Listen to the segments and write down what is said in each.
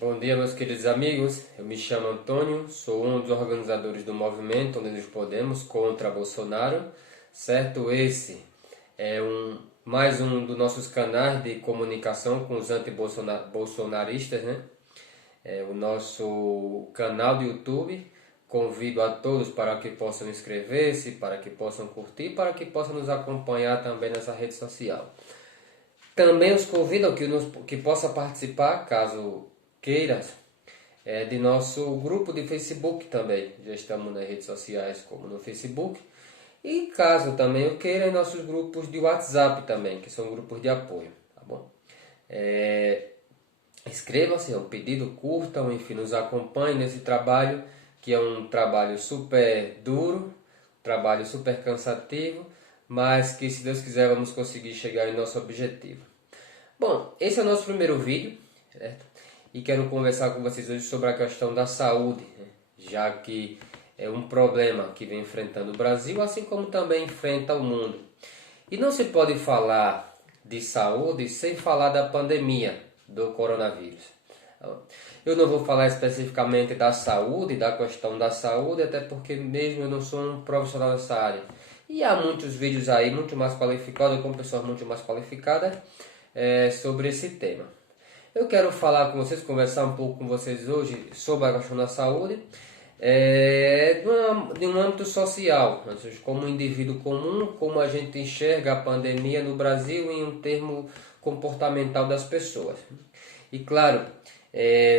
Bom dia, meus queridos amigos. Eu me chamo Antônio, sou um dos organizadores do movimento Unidos Podemos contra Bolsonaro. Certo? Esse é mais um dos nossos canais de comunicação com os anti-bolsonaristas, né? É o nosso canal do YouTube. Convido a todos para que possam inscrever-se, para que possam curtir, para que possam nos acompanhar também nessa rede social. Também os convido que possa participar, caso queira, de nosso grupo de Facebook também. Já estamos nas redes sociais como no Facebook. E caso também eu queira, em nossos grupos de WhatsApp também, que são grupos de apoio. Tá bom? Inscreva-se, é um pedido, curtam, enfim, nos acompanhem nesse trabalho, que é um trabalho super duro, trabalho super cansativo, mas que, se Deus quiser, vamos conseguir chegar em nosso objetivo. Bom, esse é o nosso primeiro vídeo, certo? E quero conversar com vocês hoje sobre a questão da saúde, né? Já que é um problema que vem enfrentando o Brasil, assim como também enfrenta o mundo. E não se pode falar de saúde sem falar da pandemia do coronavírus. Eu não vou falar especificamente da saúde, da questão da saúde, até porque mesmo eu não sou um profissional dessa área. E há muitos vídeos aí, muito mais qualificados, com pessoas muito mais qualificadas, sobre esse tema. Eu quero falar com vocês, conversar um pouco com vocês hoje sobre a questão da saúde, de um âmbito social, ou seja, como um indivíduo comum, como a gente enxerga a pandemia no Brasil em um termo comportamental das pessoas. E claro,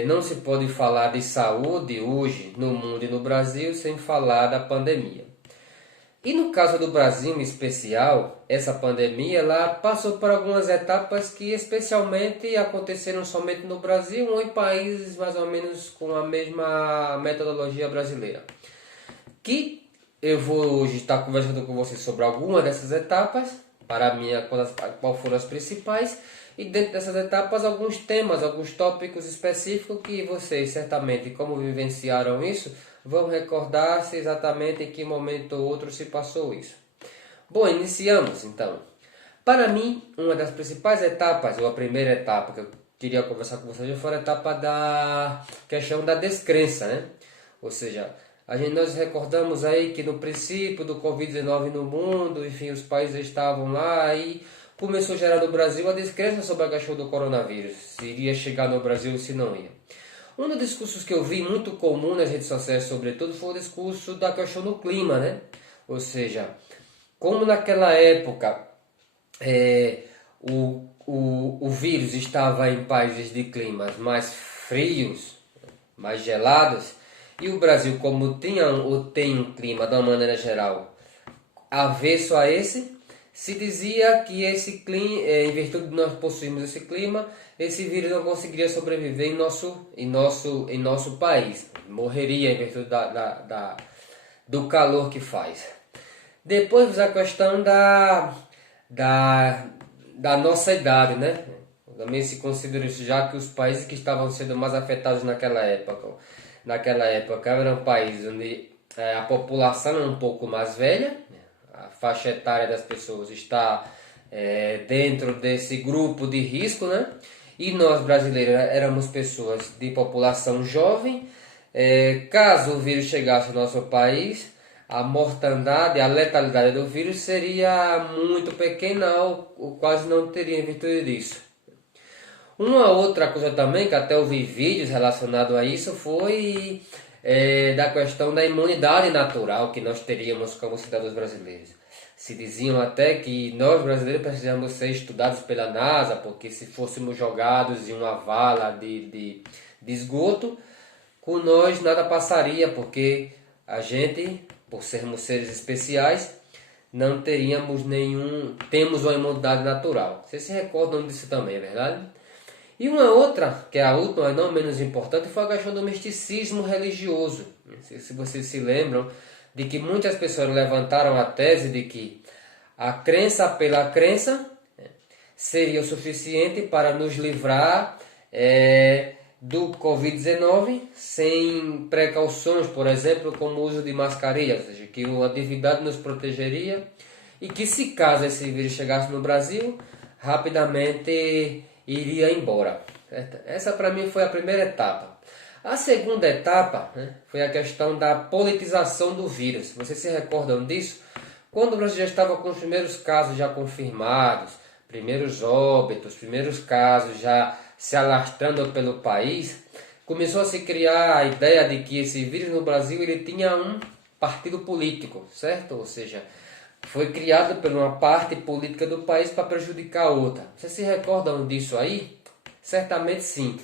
não se pode falar de saúde hoje no mundo e no Brasil sem falar da pandemia. E no caso do Brasil em especial, essa pandemia ela passou por algumas etapas que especialmente aconteceram somente no Brasil ou em países mais ou menos com a mesma metodologia brasileira. Que eu vou hoje estar conversando com vocês sobre algumas dessas etapas, para mim qual foram as principais, e dentro dessas etapas alguns temas, alguns tópicos específicos que vocês certamente, como vivenciaram isso, vão recordar-se exatamente em que momento ou outro se passou isso. Bom, iniciamos então. Para mim, uma das principais etapas, ou a primeira etapa que eu queria conversar com vocês, foi a etapa da questão da descrença, né? Ou seja, nós recordamos aí que no princípio do Covid-19 no mundo, enfim, os países estavam lá e começou a gerar no Brasil a descrença sobre a questão do coronavírus, se iria chegar no Brasil ou se não ia. Um dos discursos que eu vi muito comum nas redes sociais, sobretudo, foi o discurso da questão do clima, né? Ou seja, como naquela época o vírus estava em países de climas mais frios, mais gelados, e o Brasil, como tinha ou tem um clima, de uma maneira geral, avesso a esse, se dizia que esse clima, em virtude de nós possuirmos esse clima, esse vírus não conseguiria sobreviver em nosso país. Morreria em virtude do calor que faz. Depois a questão da nossa idade, né? Também se considera isso, já que os países que estavam sendo mais afetados naquela época eram países onde a população é um pouco mais velha, a faixa etária das pessoas está dentro desse grupo de risco, né? E nós brasileiros éramos pessoas de população jovem. Caso o vírus chegasse ao nosso país, a mortandade, a letalidade do vírus seria muito pequena ou quase não teria em virtude disso. Uma outra coisa também, que até eu vi vídeos relacionados a isso, foi da questão da imunidade natural que nós teríamos como cidadãos brasileiros. Se diziam até que nós brasileiros precisamos ser estudados pela NASA, porque se fôssemos jogados em uma vala de esgoto, com nós nada passaria, porque a gente, por sermos seres especiais, não temos uma imunidade natural. Vocês se recordam disso também, é verdade? E uma outra, que é a última e não menos importante, foi a questão do misticismo religioso. Se vocês se lembram de que muitas pessoas levantaram a tese de que a crença pela crença seria o suficiente para nos livrar do Covid-19 sem precauções, por exemplo, como o uso de mascarilha, ou seja, que a atividade nos protegeria e que, se caso esse vírus chegasse no Brasil, rapidamente iria embora. Essa para mim foi a primeira etapa. A segunda etapa, né, foi a questão da politização do vírus. Vocês se recordam disso? Quando o Brasil já estava com os primeiros casos já confirmados, primeiros óbitos, primeiros casos já se alastrando pelo país, começou a se criar a ideia de que esse vírus no Brasil ele tinha um partido político, certo? Ou seja, foi criado por uma parte política do país para prejudicar a outra. Vocês se recordam disso aí? Certamente sim.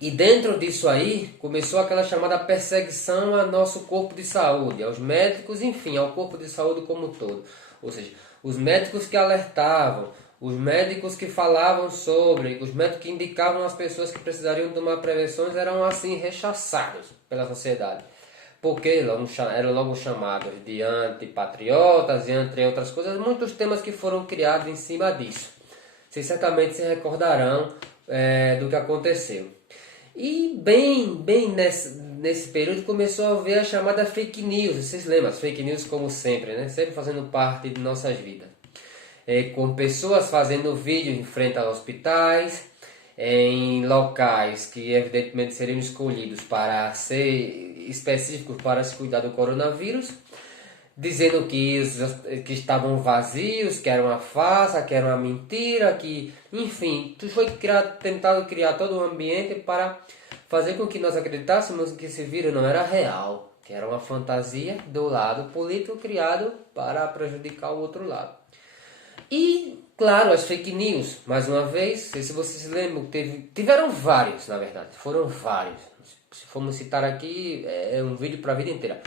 E dentro disso aí, começou aquela chamada perseguição ao nosso corpo de saúde, aos médicos, enfim, ao corpo de saúde como um todo. Ou seja, os médicos que alertavam, os médicos que falavam sobre, os médicos que indicavam as pessoas que precisariam tomar prevenções eram assim rechaçados pela sociedade. Porque eram logo chamados de antipatriotas e entre outras coisas, muitos temas que foram criados em cima disso. Vocês certamente se recordarão do que aconteceu. E bem nesse período começou a haver a chamada fake news. Vocês lembram? As fake news como sempre, né? Sempre fazendo parte de nossas vidas. Com pessoas fazendo vídeo em frente a hospitais, em locais que evidentemente seriam escolhidos para ser específicos para se cuidar do coronavírus, dizendo que estavam vazios, que era uma farsa, que era uma mentira, que, enfim, foi tentado criar todo um ambiente para fazer com que nós acreditássemos que esse vírus não era real, que era uma fantasia do lado político criado para prejudicar o outro lado. E, claro, as fake news, mais uma vez, não sei se vocês lembram, tiveram vários, na verdade, foram vários. Se formos citar aqui, é um vídeo para a vida inteira.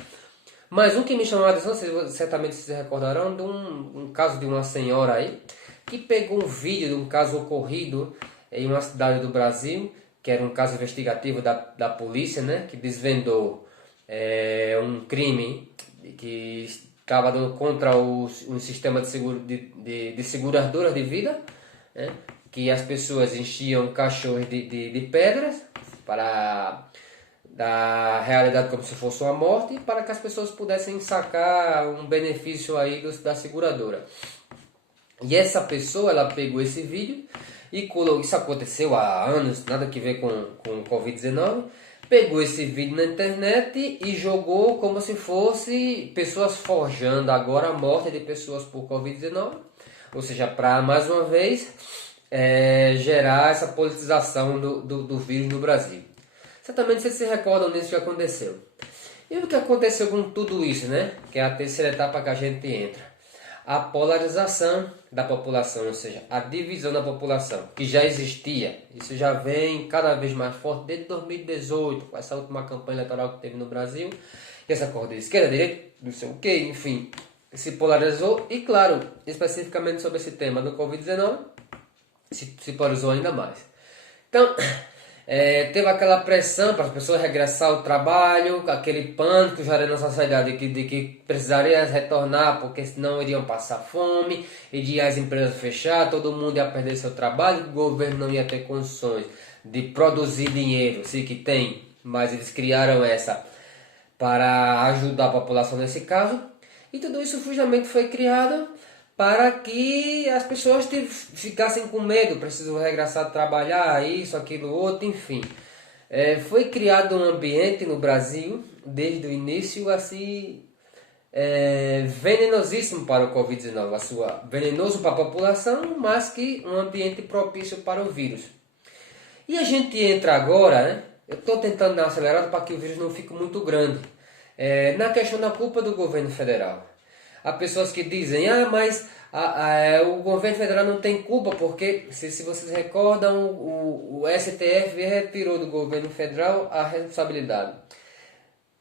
Mas um que me chamou a atenção, vocês certamente se recordarão, de um caso de uma senhora aí, que pegou um vídeo de um caso ocorrido em uma cidade do Brasil, que era um caso investigativo da polícia, né, que desvendou um crime que estava contra um sistema de seguradoras de vida, né, que as pessoas enchiam caixões de pedras para da realidade como se fosse uma morte, para que as pessoas pudessem sacar um benefício aí da seguradora. E essa pessoa, ela pegou esse vídeo e colocou, isso aconteceu há anos, nada que ver com o Covid-19, pegou esse vídeo na internet e jogou como se fosse pessoas forjando agora a morte de pessoas por Covid-19, ou seja, para mais uma vez gerar essa politização do vírus no Brasil. Certamente vocês se recordam disso que aconteceu. E o que aconteceu com tudo isso, né? Que é a terceira etapa que a gente entra. A polarização da população, ou seja, a divisão da população, que já existia. Isso já vem cada vez mais forte desde 2018, com essa última campanha eleitoral que teve no Brasil. E essa cor de esquerda, direita, não sei o que, enfim, se polarizou. E claro, especificamente sobre esse tema do Covid-19, se polarizou ainda mais. Então, teve aquela pressão para as pessoas regressar ao trabalho, aquele pânico já era na sociedade de que precisariam retornar porque senão iriam passar fome, iriam as empresas fechar, todo mundo ia perder seu trabalho, o governo não ia ter condições de produzir dinheiro, sim que tem, mas eles criaram essa para ajudar a população nesse caso, e tudo isso justamente foi criado para que as pessoas ficassem com medo, precisam regressar a trabalhar, isso, aquilo, outro, enfim. Foi criado um ambiente no Brasil, desde o início, assim, venenosíssimo para o Covid-19, venenoso para a população, mas que um ambiente propício para o vírus. E a gente entra agora, né? Eu estou tentando dar uma acelerada para que o vírus não fique muito grande, na questão da culpa do governo federal. Há pessoas que dizem, mas o governo federal não tem culpa, porque, se vocês recordam, o STF retirou do governo federal a responsabilidade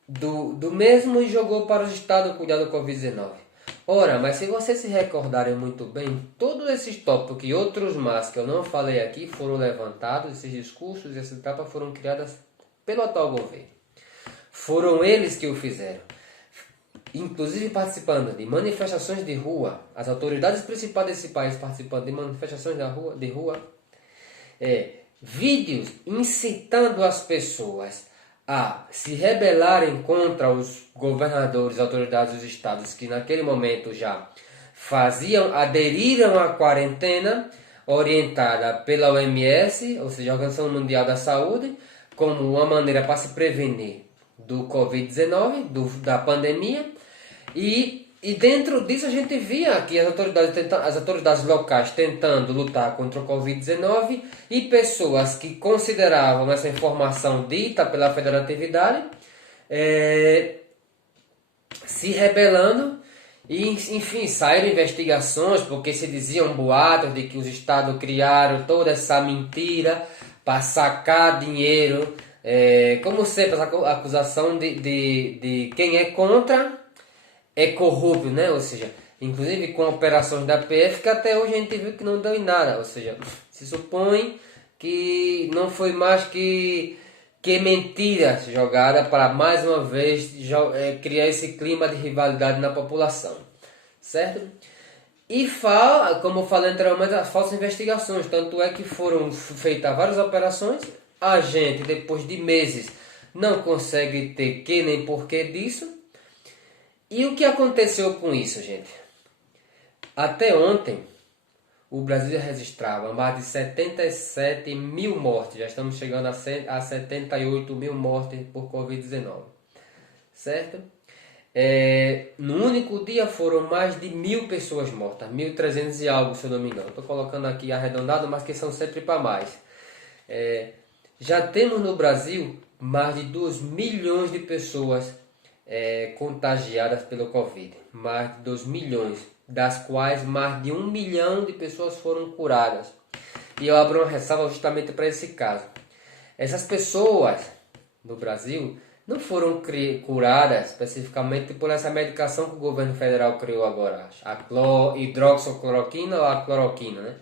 do mesmo e jogou para os estados cuidar do Covid-19. Ora, mas se vocês se recordarem muito bem, todos esses tópicos e outros mais que eu não falei aqui foram levantados, esses discursos e essas etapas foram criadas pelo atual governo. Foram eles que o fizeram. Inclusive participando de manifestações de rua, as autoridades principais desse país participando de manifestações de rua, vídeos incitando as pessoas a se rebelarem contra os governadores, autoridades dos estados que naquele momento já aderiram à quarentena, orientada pela OMS, ou seja, a Organização Mundial da Saúde, como uma maneira para se prevenir do Covid-19, da pandemia, e dentro disso a gente via que as autoridades locais tentando lutar contra o Covid-19 e pessoas que consideravam essa informação dita pela federatividade se rebelando e, enfim, saíram investigações porque se diziam boatos de que os estados criaram toda essa mentira para sacar dinheiro. Como sempre, essa acusação de quem é contra é corrupto, né? Ou seja, inclusive com operações da PF que até hoje a gente viu que não deu em nada. Ou seja, se supõe que não foi mais que mentira jogada para mais uma vez criar esse clima de rivalidade na população, certo? E como eu falei anteriormente, as falsas investigações, tanto é que foram feitas várias operações, a gente depois de meses não consegue ter que nem porquê disso. E o que aconteceu com isso, gente? Até ontem, o Brasil registrava mais de 77 mil mortes. Já estamos chegando a 78 mil mortes por Covid-19. Certo? No único dia foram mais de 1.000 pessoas mortas. 1.300 e algo, se eu não me engano. Estou colocando aqui arredondado, mas que são sempre para mais. Já temos no Brasil mais de 2 milhões de pessoas contagiadas pelo Covid. Mais de 2 milhões. Das quais mais de 1 milhão de pessoas foram curadas. E eu abro uma ressalva justamente para esse caso. Essas pessoas no Brasil não foram curadas especificamente por essa medicação que o governo federal criou agora, a hidroxicloroquina ou a cloroquina, né?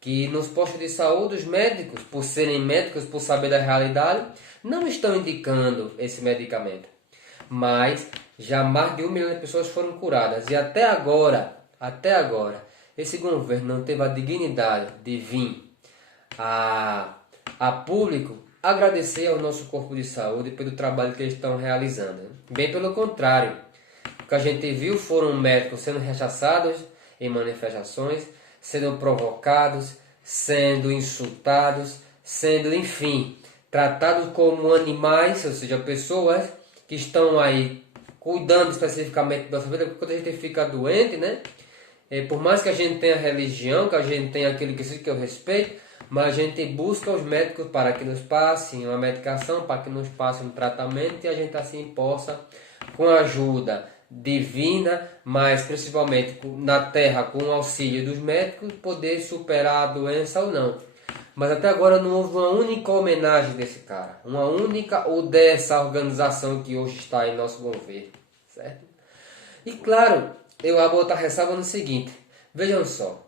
Que nos postos de saúde os médicos, por serem médicos, por saber da realidade, não estão indicando esse medicamento. Mas já mais de 1 milhão de pessoas foram curadas. E até agora, esse governo não teve a dignidade de vir a público agradecer ao nosso corpo de saúde pelo trabalho que eles estão realizando. Bem pelo contrário, o que a gente viu foram médicos sendo rechaçados em manifestações, sendo provocados, sendo insultados, sendo, enfim, tratados como animais, ou seja, pessoas que estão aí cuidando especificamente da nossa vida, porque quando a gente fica doente, né? Por mais que a gente tenha religião, que a gente tenha aquilo que eu respeito, mas a gente busca os médicos para que nos passem uma medicação, para que nos passem um tratamento e a gente assim possa, com a ajuda divina, mas principalmente na terra com o auxílio dos médicos, poder superar a doença ou não. Mas até agora não houve uma única homenagem desse cara, uma única ou dessa organização que hoje está em nosso governo, certo? E claro, eu vou botar ressalva no seguinte, vejam só,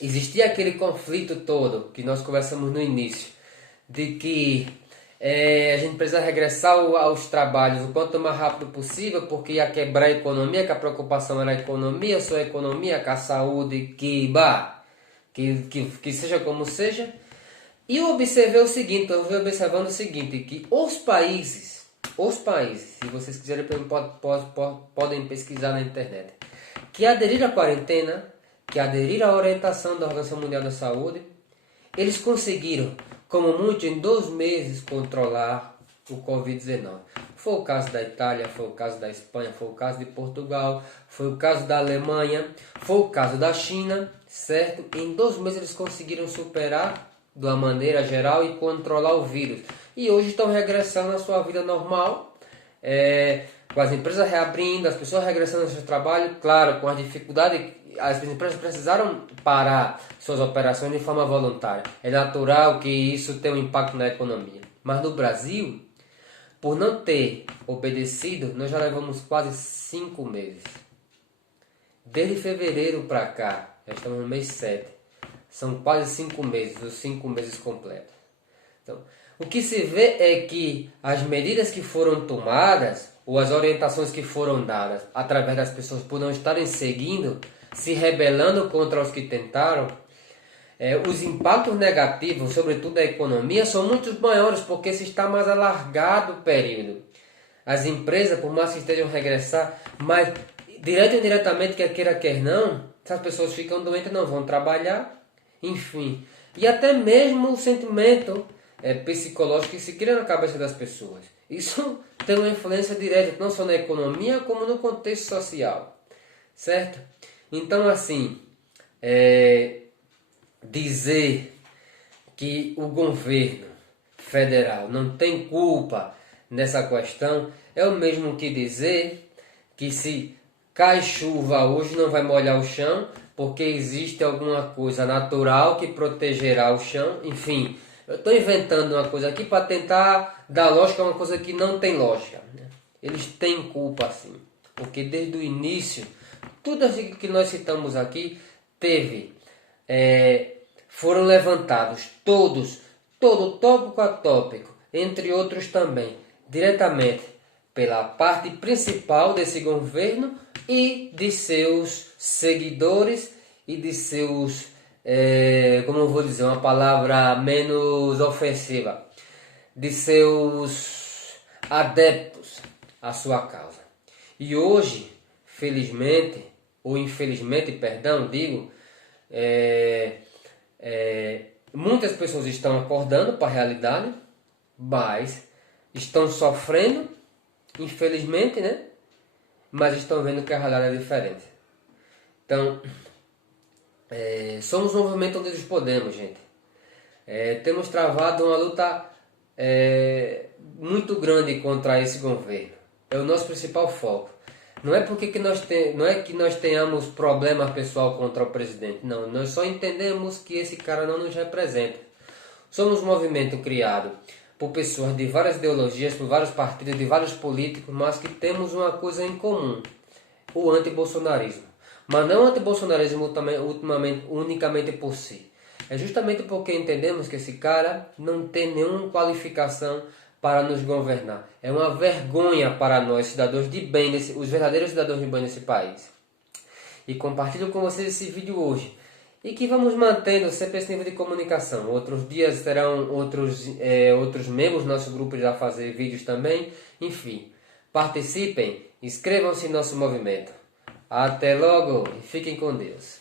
existia aquele conflito todo que nós conversamos no início, de que a gente precisa regressar aos trabalhos o quanto mais rápido possível, porque ia quebrar a economia, que a preocupação era a economia, só a economia, com a saúde, que seja como seja. E eu observei o seguinte, que os países, se vocês quiserem, podem pesquisar na internet, que aderiram à quarentena, que aderiram à orientação da Organização Mundial da Saúde, eles conseguiram, como muito, em 2 meses controlar o Covid-19. Foi o caso da Itália, foi o caso da Espanha, foi o caso de Portugal, foi o caso da Alemanha, foi o caso da China, certo? Em 2 meses eles conseguiram superar de uma maneira geral e controlar o vírus. E hoje estão regressando à sua vida normal, com as empresas reabrindo, as pessoas regressando ao seu trabalho, claro, com a dificuldade, as empresas precisaram parar suas operações de forma voluntária. É natural que isso tenha um impacto na economia. Mas no Brasil, por não ter obedecido, nós já levamos quase 5 meses. Desde fevereiro para cá, já estamos no mês 7. São quase 5 meses, os 5 meses completos. Então, o que se vê é que as medidas que foram tomadas, ou as orientações que foram dadas através das pessoas por não estarem seguindo, se rebelando contra os que tentaram, os impactos negativos, sobretudo da economia, são muito maiores porque se está mais alargado o período. As empresas, por mais que estejam a regressar, mas direto ou indiretamente, quer queira, quer não, se as pessoas ficam doentes, não vão trabalhar enfim. E até mesmo o sentimento psicológico que se cria na cabeça das pessoas. Isso tem uma influência direta, não só na economia, como no contexto social. Certo? Então, assim, dizer que o governo federal não tem culpa nessa questão é o mesmo que dizer que se cai chuva hoje não vai molhar o chão porque existe alguma coisa natural que protegerá o chão. Enfim, eu estou inventando uma coisa aqui para tentar dar lógica a uma coisa que não tem lógica, né? Eles têm culpa sim, porque desde o início, tudo assim que nós citamos aqui foram levantados todo tópico a tópico, entre outros também, diretamente pela parte principal desse governo e de seus seguidores e de seus, como eu vou dizer, uma palavra menos ofensiva, de seus adeptos à sua causa. E hoje, felizmente, ou infelizmente, perdão, digo, muitas pessoas estão acordando para a realidade, mas estão sofrendo, infelizmente, né? Mas estão vendo que a realidade é diferente. Então, somos um movimento onde podemos, gente. Temos travado uma luta muito grande contra esse governo. É o nosso principal foco. Não é porque não é que nós tenhamos problema pessoal contra o presidente. Não, nós só entendemos que esse cara não nos representa. Somos um movimento criado por pessoas de várias ideologias, por vários partidos, de vários políticos, mas que temos uma coisa em comum: o antibolsonarismo. Mas não o antibolsonarismo unicamente por si. É justamente porque entendemos que esse cara não tem nenhuma qualificação para nos governar. É uma vergonha para nós, cidadãos de bem, os verdadeiros cidadãos de bem nesse país. E compartilho com vocês esse vídeo hoje. E que vamos mantendo sempre esse nível de comunicação. Outros dias terão outros membros do nosso grupo já fazer vídeos também. Enfim, participem, inscrevam-se no nosso movimento. Até logo e fiquem com Deus.